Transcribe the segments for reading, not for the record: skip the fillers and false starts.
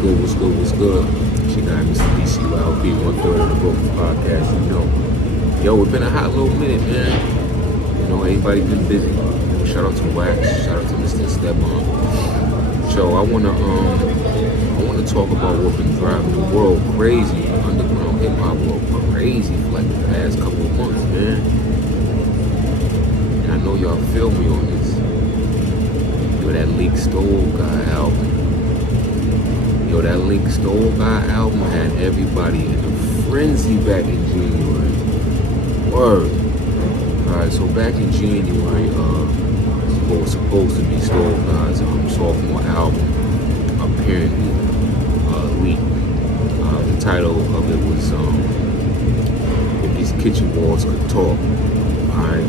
good, what's good, what's good? It's your guy, MR.DCYOP, 1/3 of the Broken Podcast, you know. Yo, it's been a hot little minute, man. You know, everybody been busy. Shout out to Wax, shout out to Mr. Esteban. So I wanna talk about what's been driving the world crazy, the underground hip hop world crazy for like the past couple of months, man. And I know y'all feel me on this. Yo, that Link Stole Guy album. Yo, that Link Stole Guy album had everybody in a frenzy back in January. Word. Alright, so back in January, what was supposed to be Stole Guy's sophomore album apparently leaked. The title of it was If These Kitchen Walls Could Talk. Alright,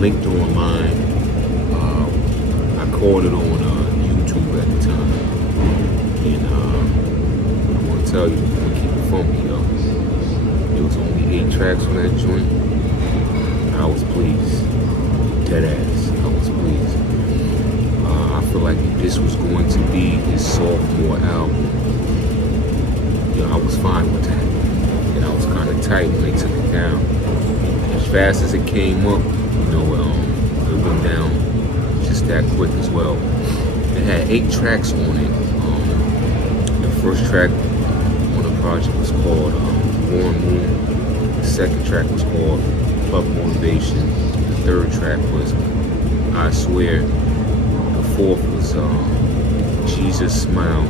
linked online. I called it on YouTube at the time. And I want to tell you, I'm going to keep it funky, yo. It was only 8 tracks on that joint. I was pleased. Dead ass. I was pleased. I feel like if this was going to be his sophomore album, yo, I was fine with that. And I was kind of tight when they took it down. As fast as it came up, you know, it went down just that quick as well. It had 8 tracks on it. The first track on the project was called Warm Moon. The second track was called Club Motivation. The third track was I Swear. The fourth was Jesus Smile.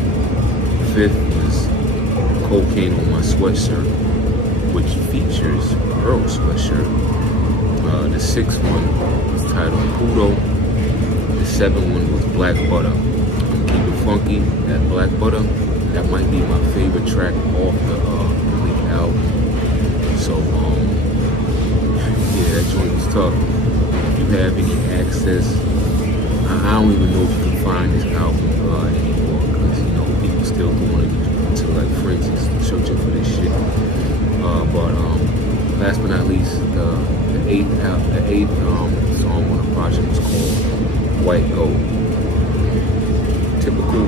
The fifth was Cocaine on My Sweatshirt, which features Pearl Sweatshirt. The sixth one was titled Kudo. The seventh one was Black Butter. Keep it funky, that Black Butter. That might be my favorite track off the Link album. So, yeah, that joint was tough. If you have any access, I don't even know if you can find this album anymore, because, you know, people still going into like frenzies searching for this shit. But last but not least, the eighth song on the project was called White Gold. Typical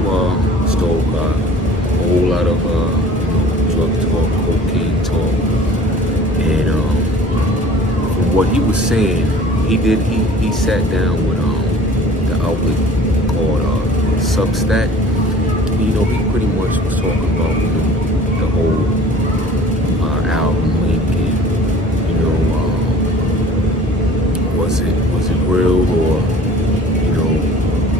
Stole Guy. A whole lot of drug talk, cocaine talk, and from what he was saying, he sat down with the outlet called Substack. You know, he pretty much was talking about, you know, the whole album link, and you know, was it real, or you know,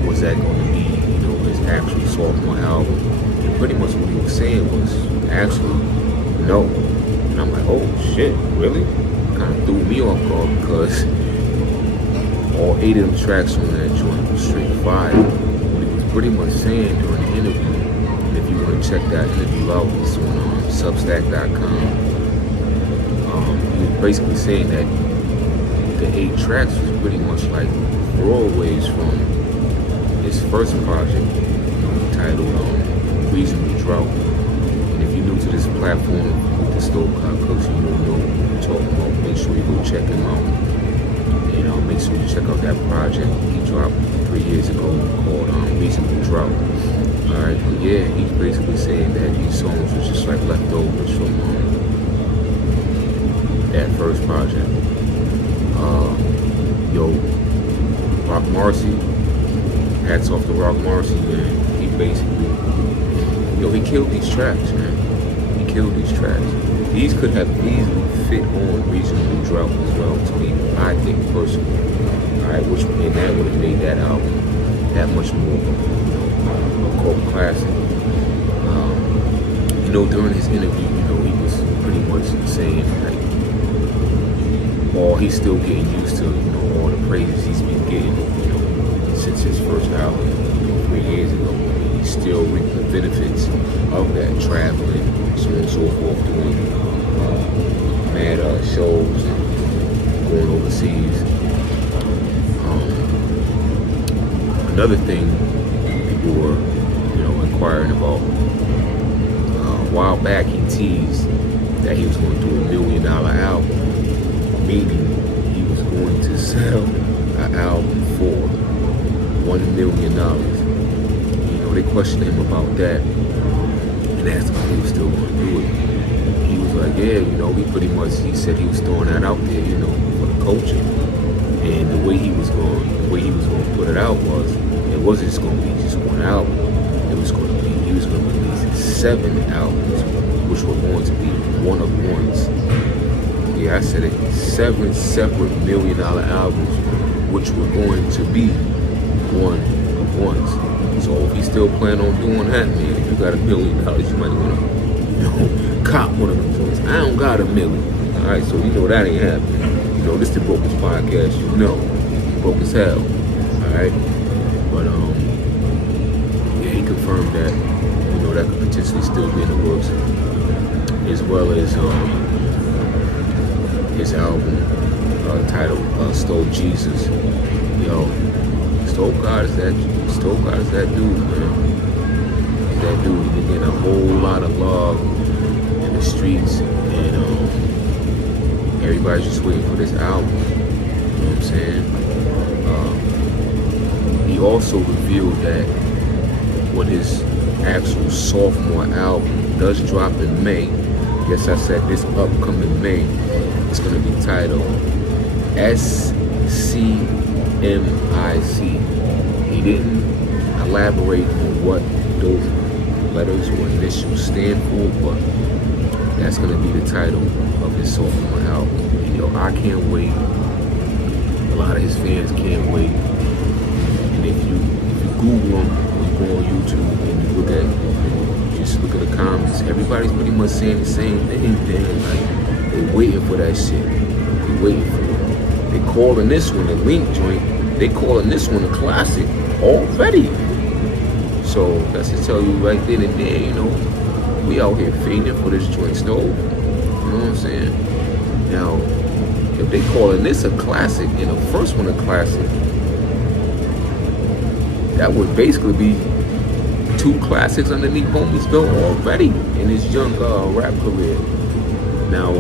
was that going to be, you know, his actual sophomore album? Pretty much what he was saying was actually no. And I'm like, oh shit, really? Kind of threw me off guard, because all 8 of them tracks on that joint was straight fire. What he was pretty much saying during the interview, and if you want to check that interview out, it's on Substack.com. He was basically saying that the 8 tracks was pretty much like throwaways from his first project, titled Reasonable Drought. And if you're new to this platform with the Stole Guy Cooks, you don't know what we're talking about, make sure you go check him out. And make sure you check out that project he dropped 3 years ago called Reasonable Drought. Alright, but yeah, he's basically saying that these songs were just like leftovers from that first project. Yo, Rock Marcy, hats off to Rock Marcy, man. He basically, yo, he killed these tracks, man. He killed these tracks. These could have easily fit on Reasonable Drought as well, to me, I think, personally. Alright, and that would have made that album that much more, you know, a cult classic. You know, during his interview, you know, he was pretty much saying, like, he's still getting used to, you know, all the praises he's been getting, you know, since his first album, you know, 3 years ago. He's still reaping the benefits of that, traveling, so on and so forth, doing mad shows and going overseas. Another thing people were, you know, inquiring about, a while back he teased that he was going to do $1 million album, meaning he was going to sell an album for $1 million. You know, they questioned him about that and asked him if he was still going to do it. He was like, yeah, you know, he said he was throwing that out there, you know, for the culture. And the way he was going to put it out was, it wasn't just going to be just one album. He was going to release 7 albums, which were going to be one of ones. Yeah, I said it. 7 separate $1 million albums, which were going to be one of ones. So if he's still planning on doing that, man, if you got $1 million, you might want to, you know, cop one of them joints. I don't got $1 million. All right, so you know that ain't happening. You know, this the Brokest podcast. You know, broke as hell. All right, but yeah, he confirmed that, you know, that could potentially still be in the works, as well as his album titled "Stole Jesus." Yo, Stole God is that dude, man. That dude, he been getting a whole lot of love in the streets, and everybody's just waiting for this album. You know what I'm saying? He also revealed that when his actual sophomore album does drop in May, yes, I said this upcoming May, it's going to be titled SCMIC. He didn't elaborate on what those letters or initials stand for, but that's going to be the title of his sophomore album. And yo, I can't wait. A lot of his fans can't wait. And if you Google him, or you go on YouTube and you look at the comments, everybody's pretty much saying the same thing, man. Like, they waiting for that shit. They waiting for it. They calling this one a link joint. They calling this one a classic already. So that's to tell you right then and there, you know, we out here fiending for this joint stove. You know what I'm saying? Now, if they calling this a classic and the first one a classic, that would basically be 2 classics underneath homie's belt already in his young rap career. Now,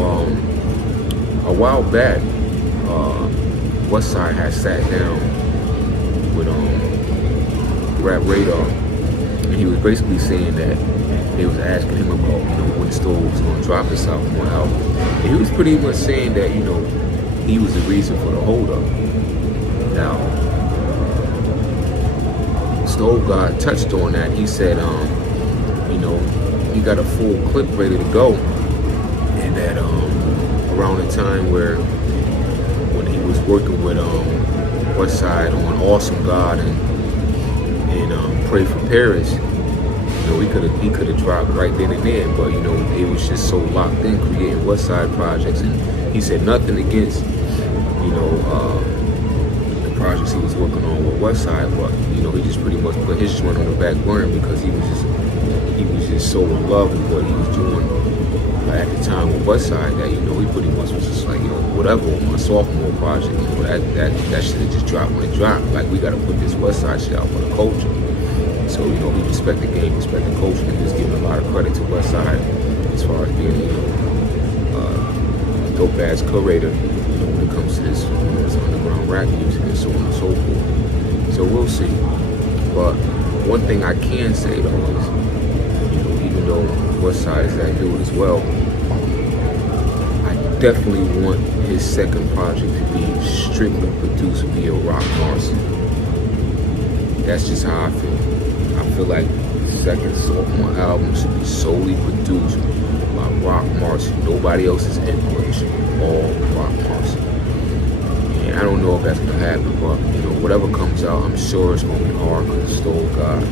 a while back, Westside had sat down with Rap Radar, and he was basically saying that they was asking him about, you know, when Stove was going to drop his sophomore album, and he was pretty much saying that, you know, he was the reason for the holdup. Now, Stove got touched on that. He said, you know, he got a full clip ready to go, and that around the time when he was working with Westside on Awesome God and Pray for Paris, you know, he could have dropped right then and there, but you know, it was just so locked in creating Westside projects, and he said nothing against, you know, the projects he was working on with Westside, but you know, he just pretty much put his joint on the back burner because he was just so in love with what he was doing at the time with Westside that, you know, he pretty much was just like, yo, whatever, on my sophomore project, you know, that shit had just dropped when it dropped. Like, we gotta put this Westside shit out for the culture. So, you know, he respect the game, respect the culture, and just giving a lot of credit to Westside as far as being, you know, a dope ass curator, you know, when it comes to this, you know, this underground rap music and so on and so forth. So we'll see. But one thing I can say though is, you know, even though Westside is that dude as well, I definitely want his second project to be strictly produced via Rock Marcy. That's just how I feel. I feel like the second sophomore album should be solely produced by Rock Marcy. Nobody else's input. It should be all Rock Marcy. And I don't know if that's gonna happen, but you know, whatever comes out, I'm sure it's gonna be hard because Stove God,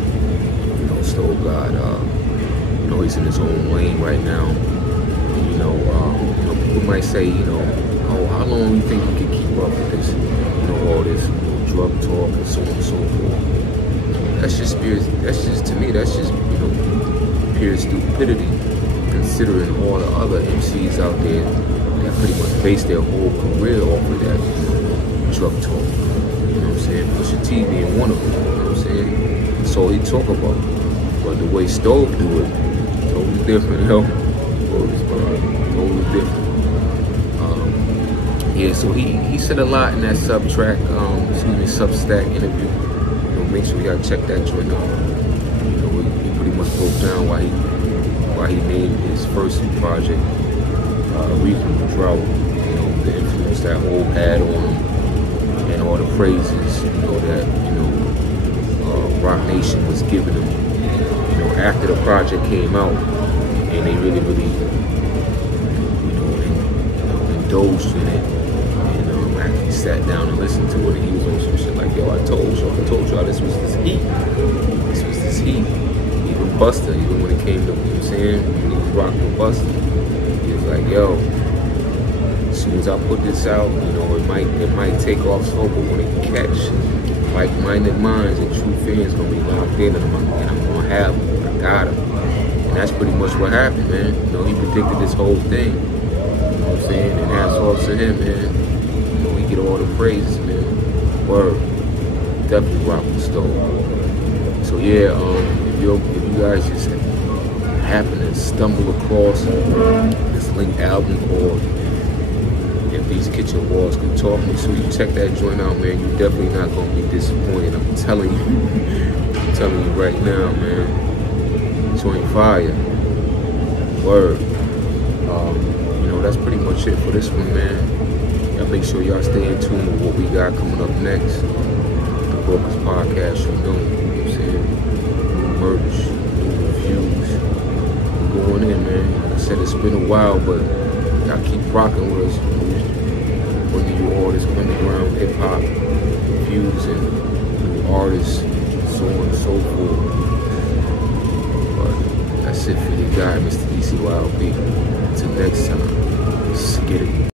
you know, Stove God, you know, he's in his own lane right now. And, you know, people might say, you know, oh, how long do you think you can keep up with this, you know, all this, you know, drug talk and so on and so forth? That's just to me, that's just, you know, pure stupidity, considering all the other MCs out there that pretty much base their whole career off of that, you know, drug talk. You know what I'm saying? Pusha T being one of them, you know what I'm saying? That's all he talk about. But the way Stove do it, totally different, yo. Totally different. Yeah, so he said a lot in that Substack interview. Make sure y'all check that joint out. You project, Reasonable Drought, you know, the influence that Hope had on him, and all the praises, you know, that, you know, Rock Nation was giving him, you know, after the project came out, and they really, you know, indulged in it, and actually sat down and listened to it, and he was on some shit like, yo, I told y'all this was this heat. This was this heat. Even Busta, even when it came to, you know what I'm saying, when he was rocking with Busta, he was like, yo, as soon as I put this out, you know, it might take off slow, but when it catch like-minded minds and true fans gonna be locked in, and I'm gonna have them. I got them. And that's pretty much what happened, man. You know, he predicted this whole thing. You know what I'm saying? And hats off to him, man. You know, he get all the praises, man. Word. Definitely rock the stove. So yeah, if you guys just happen to stumble across this Link album called If These Kitchen Walls Could Talk, make sure you check that joint out, man. You're definitely not gonna be disappointed. I'm telling you. I'm telling you right now, man. Joint fire. Word. You know, that's pretty much it for this one, man. Y'all make sure y'all stay in tune with what we got coming up next. The Brokers Podcast, you know what I'm saying? New merch, new reviews. We're going in, man. Like I said, it's been a while, but y'all keep rocking with us. Bringing you all this underground hip-hop reviews and new artists, so on and so forth. But that's it for the guy, Mr. DCYOP. Until next time, let's get it.